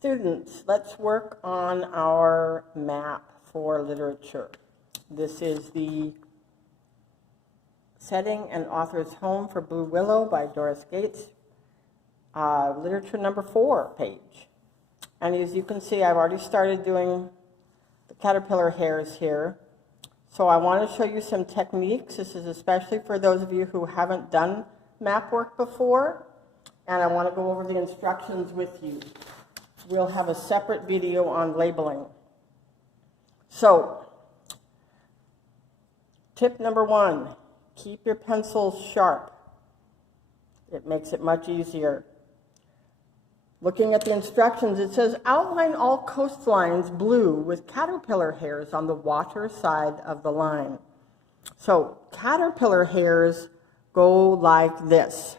Students, let's work on our map for literature. This is the Setting and Author's Home for Blue Willow by Doris Gates, literature number 4 page. And as you can see, I've already started doing the caterpillar hairs here. So I want to show you some techniques. This is especially for those of you who haven't done map work before. And I want to go over the instructions with you. We'll have a separate video on labeling. So, tip number 1, keep your pencils sharp. It makes it much easier. Looking at the instructions, it says, outline all coastlines blue with caterpillar hairs on the water side of the line. So, caterpillar hairs go like this.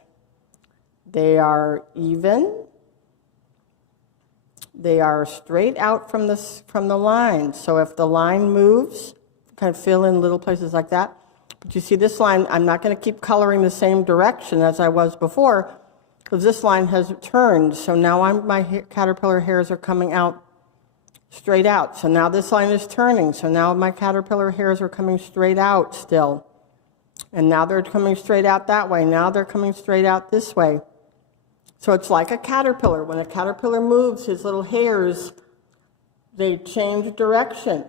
They are even. They are straight out from the line. So if the line moves, kind of fill in little places like that. But you see this line, I'm not going to keep coloring the same direction as I was before, because this line has turned. So now my caterpillar hairs are coming out straight out. So now this line is turning. So now my caterpillar hairs are coming straight out still. And now they're coming straight out that way. Now they're coming straight out this way. So it's like a caterpillar. When a caterpillar moves, his little hairs, they change direction.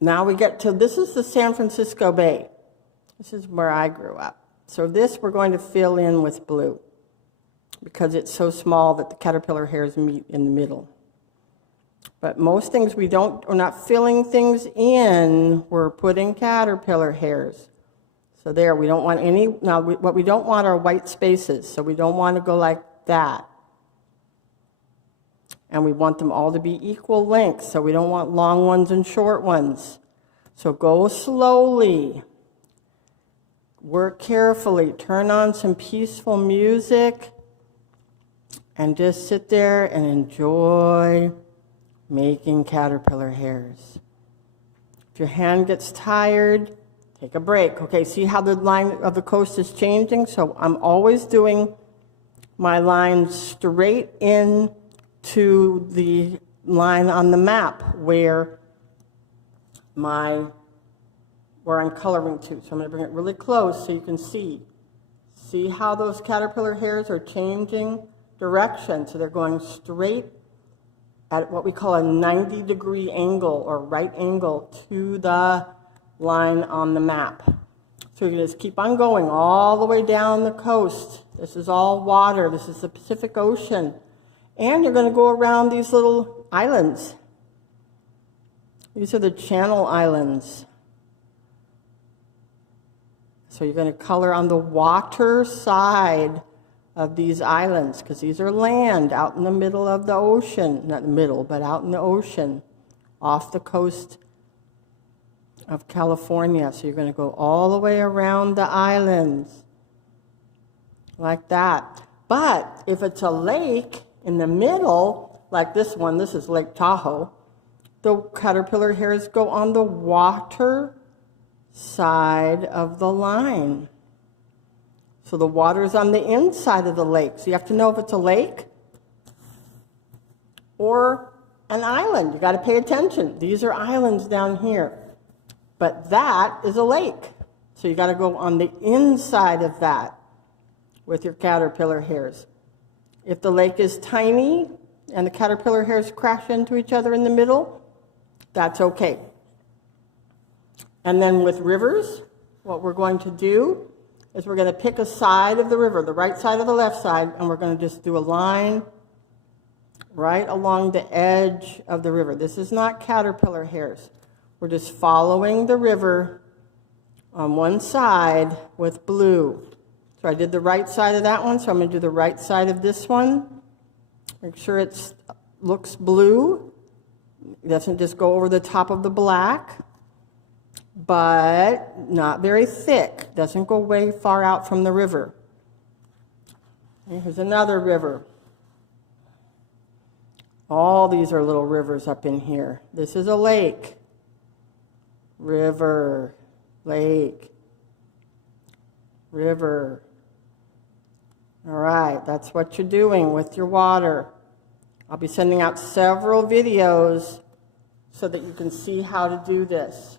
Now we get to, this is the San Francisco Bay. This is where I grew up. So this we're going to fill in with blue because it's so small that the caterpillar hairs meet in the middle. But most things we're not filling things in, we're putting caterpillar hairs. So there, we don't want any, now what we don't want are white spaces, so we don't want to go like that. And we want them all to be equal length, so we don't want long ones and short ones. So go slowly, work carefully, turn on some peaceful music, and just sit there and enjoy making caterpillar hairs. If your hand gets tired, take a break. Okay, see how the line of the coast is changing? So I'm always doing my line straight in to the line on the map where I'm coloring to. So I'm going to bring it really close so you can see. See how those caterpillar hairs are changing direction. So they're going straight at what we call a 90-degree angle or right angle to the line on the map. So you just keep on going all the way down the coast. This is all water. This is the Pacific Ocean. And you're going to go around these little islands. These are the Channel Islands. So you're going to color on the water side of these islands, because these are land out in the middle of the ocean. Not the middle, but out in the ocean, off the coast of California. So you're going to go all the way around the islands like that. But if it's a lake in the middle, like this one, this is Lake Tahoe, the caterpillar hairs go on the water side of the line. So the water's on the inside of the lake. So you have to know if it's a lake or an island. You got to pay attention. These are islands down here. But that is a lake. So you got to go on the inside of that with your caterpillar hairs. If the lake is tiny and the caterpillar hairs crash into each other in the middle, that's okay. And then with rivers, what we're going to do is we're going to pick a side of the river, the right side or the left side, and we're going to just do a line right along the edge of the river. This is not caterpillar hairs. We're just following the river on one side with blue. So I did the right side of that one, so I'm going to do the right side of this one. Make sure it looks blue. It doesn't just go over the top of the black, but not very thick. Doesn't go way far out from the river. Okay, here's another river. All these are little rivers up in here. This is a lake. River, lake, river. All right, that's what you're doing with your water I'll be sending out several videos so that you can see how to do this.